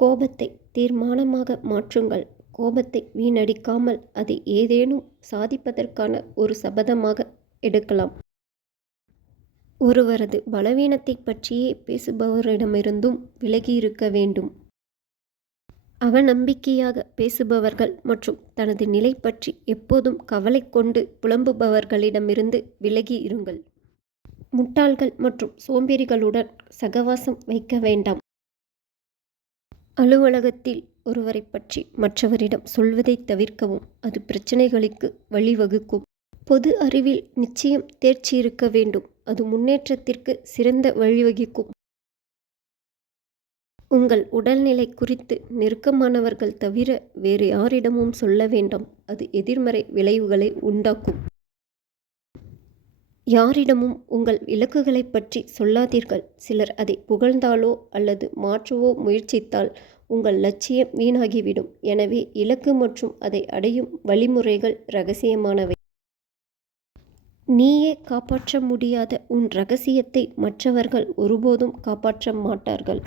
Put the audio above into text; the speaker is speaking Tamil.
கோபத்தை தீர்மானமாக மாற்றுங்கள். கோபத்தை வீணடிக்காமல் அதை ஏதேனும் சாதிப்பதற்கான ஒரு சபதமாக எடுக்கலாம். ஒருவரது பலவீனத்தைப் பற்றியே பேசுபவரிடமிருந்தும் விலகியிருக்க வேண்டும். அவநம்பிக்கையாக பேசுபவர்கள் மற்றும் தனது நிலை பற்றி எப்போதும் கவலை கொண்டு புலம்புபவர்களிடமிருந்து விலகி இருங்கள். முட்டாள்கள் மற்றும் சோம்பேறிகளுடன் சகவாசம் வைக்க வேண்டாம். அலுவலகத்தில் ஒருவரை பற்றி மற்றவரிடம் சொல்வதை தவிர்க்கவும். அது பிரச்சனைகளுக்கு வழிவகுக்கும். பொது அறிவில் நிச்சயம் தேர்ச்சி இருக்க வேண்டும். அது முன்னேற்றத்திற்கு சிறந்த வழிவகுக்கும். உங்கள் உடல்நிலை குறித்து நெருக்கமானவர்கள் தவிர வேறு யாரிடமும் சொல்ல வேண்டாம். அது எதிர்மறை விளைவுகளை உண்டாக்கும். யாரிடமும் உங்கள் இலக்குகளைப் பற்றி சொல்லாதீர்கள். சிலர் அதை புகழ்ந்தாலோ அல்லது மாற்றவோ முயற்சித்தால் உங்கள் லட்சியம் வீணாகிவிடும். எனவே இலக்கு மற்றும் அதை அடையும் வழிமுறைகள் இரகசியமானவை. நீயே காப்பாற்ற முடியாத உன் இரகசியத்தை மற்றவர்கள் ஒருபோதும் காப்பாற்ற மாட்டார்கள்.